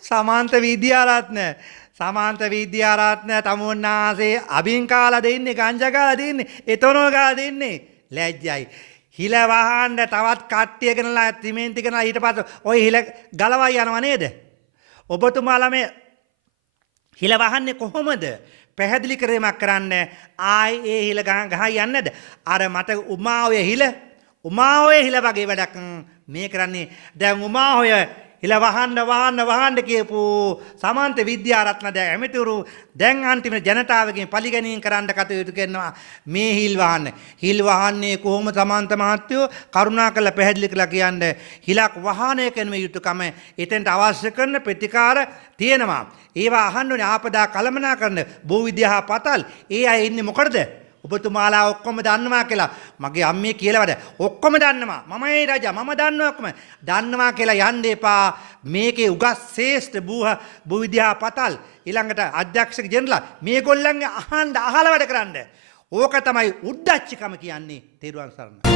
සමාන්ත විද්‍යාරත්න සමාන්ත විද්‍යාරත්න තමුන්නාසේ අබින් කාලා දෙන්නේ ගංජා කාලා දෙන්නේ එතනෝ කාලා දෙන්නේ ලැජ්ජයි හිල වහන්න තවත් කට්ටිය ගෙනලා තිමෙන්ති ගෙනලා ඊට පස්සේ ඔය හිල ගලවයි යනවා නේද ඔබතුමාලා මේ හිල වහන්නේ කොහොමද පැහැදිලි කිරීමක් කරන්න ආයි ඒ හිල ගහ යන්නේද අර මට උමාවේ හිල වගේ වැඩක් මේ කරන්නේ දැන් උමාහොය හිල වහන්න කියපු සමන්ත විද්‍යාරත්න දැන් ඇමතිවරු දැන් අන්තිම ජනතාවගෙන් පරිගණනය කරන්න කටයුතු කරනවා මේ හිල් වහන්නේ කොහොම සමන්ත මහත්තයෝ කරුණාකරලා පැහැදිලි කරලා කියන්න හිලක් වාහනය කරන යුතුයකම එතෙන්ට අවශ්‍ය කරන ප්‍රතිකාර තියෙනවා ඒවා අහන්න ඕනේ ආපදා කළමනාකරන භූවිද්‍යා පතල් ඒ අය ඉන්නේ මොකටද ඔබතුමාලා ඔක්කොම දන්නවා කියලා මගේ අම්මේ කියලා වැඩ ඔක්කොම දන්නවා මමයි රජා මම දන්නවා ඔක්කොම දන්නවා කියලා යන්න එපා මේකේ උගස් ශ්‍රේෂ්ඨ භූවිද්‍යා පතල් ඊළඟට අධ්‍යක්ෂක ජෙනරාල් මේගොල්ලන්ගේ අහලා වැඩ කරන්න ඕක තමයි උද්දච්චකම කියන්නේ තේරුවන් සරණයි